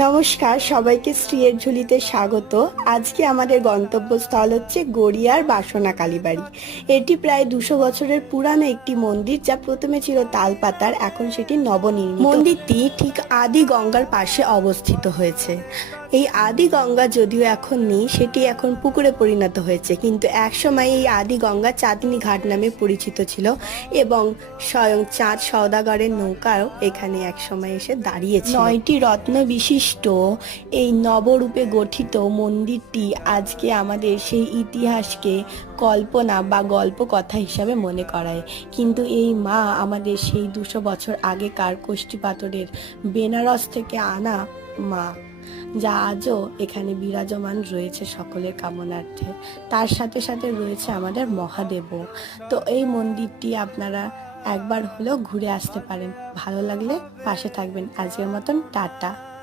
নমস্কার, সবাইকে শ্রীয়ের ঝুলিতে স্বাগত। আজকে আমাদের গন্তব্যস্থল হচ্ছে গড়িয়ার বাসনা কালীবাড়ি। এটি প্রায় 200 বছরের পুরানো একটি মন্দির, যা প্রথমে ছিল তালপাতার, এখন সেটি নবনির্মিত। মন্দিরটি ঠিক আদি গঙ্গার পাশে অবস্থিত হয়েছে। এই আদি গঙ্গা যদিও এখন নেই, সেটি এখন পুকুরে পরিণত হয়েছে, কিন্তু একসময় এই আদি গঙ্গা চাঁদনী ঘাট নামে পরিচিত ছিল এবং স্বয়ং চাঁদ সওদাগরের নৌকাও এখানে একসময় এসে দাঁড়িয়েছিল। 9টি রত্ন বিশিষ্ট এই নবরূপে গঠিত মন্দিরটি আজকে আমাদের সেই ইতিহাসকে কল্পনা বা গল্প কথা হিসাবে মনে করায়, কিন্তু এই মা আমাদের সেই 200 বছর আগেকার কষ্টি পাথরের বেনারস থেকে আনা মা, যা আজও এখানে বিরাজমান রয়েছে সকলের কামনার্থে। তার সাথে সাথে রয়েছে আমাদের মহাদেবও। তো এই মন্দিরটি আপনারা একবার হলেও ঘুরে আসতে পারেন। ভালো লাগলে পাশে থাকবেন। আজকের মতন টাটা।